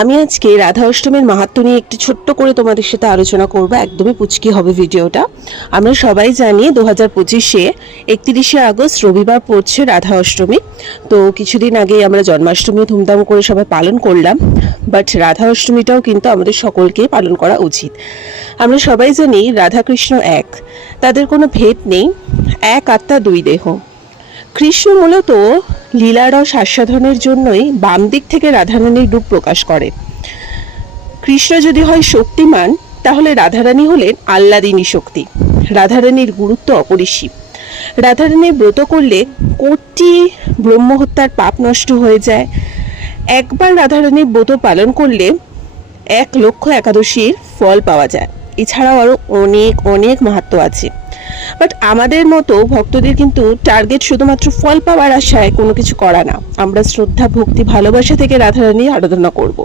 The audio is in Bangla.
আমি আজকে রাধা অষ্টমীর মাহাত্ম্য নিয়ে একটু ছোট্ট করে তোমাদের সাথে আলোচনা করব। একদমই পুচকি হবে ভিডিওটা। আমরা সবাই জানি 2025-এ 31শে আগস্ট রবিবার পড়ছে রাধা অষ্টমী। তো কিছুদিন আগেই আমরা জন্মাষ্টমী ধুমধাম করে সবাই পালন করলাম, বাট রাধা অষ্টমীটাও কিন্তু আমাদের সকলকেই পালন করা উচিত। আমরা সবাই জানি রাধাকৃষ্ণ এক, তাদের কোনো ভেদ নেই, এক আত্মা দুই দেহ। কৃষ্ণ মূলত লীলারস আস্বাদনের জন্যই বাম দিক থেকে রাধারানীর রূপ প্রকাশ করে। কৃষ্ণ যদি হয় শক্তিমান, তাহলে রাধারানী হলেন আহ্লাদিনী শক্তি। রাধারানীর গুরুত্ব অপরিসীম। রাধারানীর ব্রত করলে কোটি ব্রহ্মহত্যার পাপ নষ্ট হয়ে যায়। একবার রাধারানীর ব্রত পালন করলে 1,00,000 একাদশীর ফল পাওয়া যায়। এছাড়াও আরও অনেক অনেক মাহাত্ম্য আছে। বাট আমাদের মতো ভক্তদের কিন্তু টার্গেট শুধুমাত্র ফল পাওয়ার আশায় কোনো কিছু করা না। আমরা শ্রদ্ধা, ভক্তি, ভালোবাসা থেকে রাধারানীর আরাধনা করব।